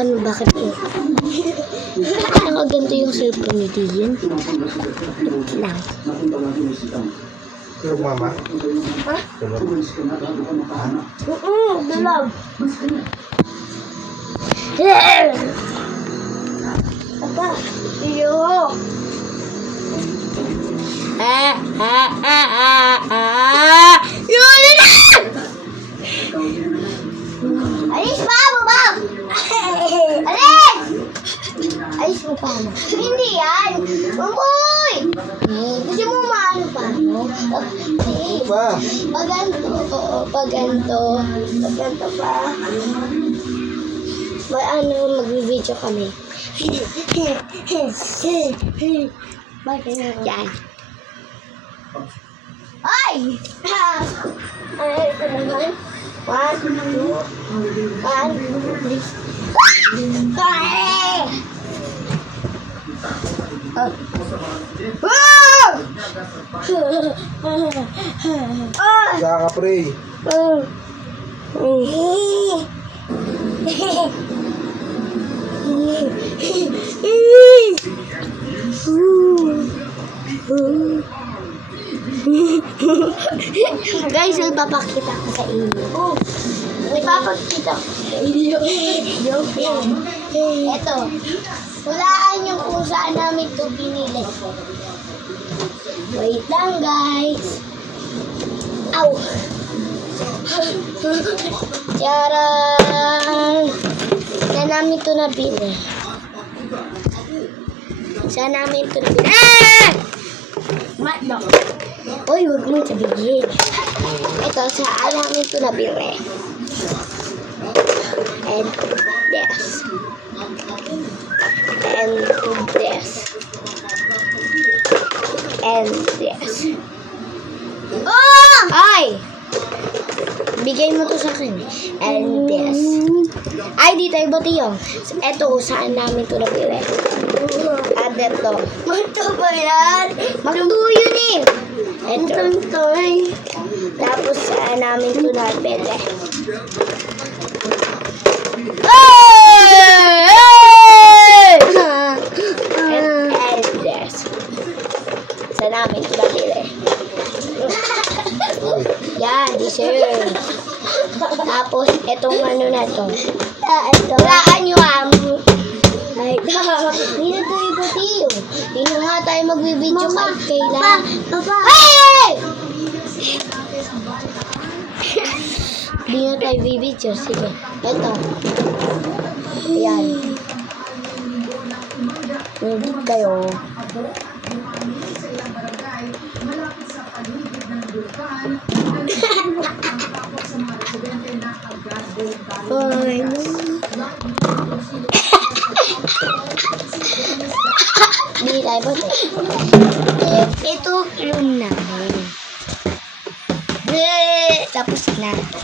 Ano, bakit po? Nakaganto yung cellphone ni Dian. Wait lang. Tulog mama? Ha? Tulog? Dalab. Apa? Iyo. Yun na! Alis pa, baba! Alis! Alis mo pa mo. Hindi yan. Mamoy! Kasi mo maano pa mo. Pa! Paganto. Paganto pa. Mag-video kami. Yan. Ay! Ay, ito naman. 1, 2, 3. Ay! Kaka-pray. Guys, ipapakita ko sa inyo. Ipapakita ko sa inyo. Joke lang. Ito. Hulaan nyo kung saan namin ito pinili. Wait lang, guys. Ow! Charan! Saan namin ito nabili? Saan namin ito nabili? Ah! Matlock. Uy, huwag mo sabihin. Ito, saan namin ito nabili? And this. And this. And this. Oh! Ay! Bigay mo to sa akin. And this. Ay, dito iba tiyong. Ito, saan namin ito nabili? At ito. Magto ba yan? Magto yun eh. Ito. Tapos saan namin ito nabili? And this. Saan namin ito nabili? Yan, dessert. Tapos, etong ano na to. Ito. Hulaan nyo Ay, hindi na tayo batiyo. Hindi na nga tayo magbibideo kailan. Papa! Hey! Hindi na tayo bibideo. Sige. Ito. Ayan. Hindi kayo. Ay, hindi tayo ba? Ito yung namin. Tapos na.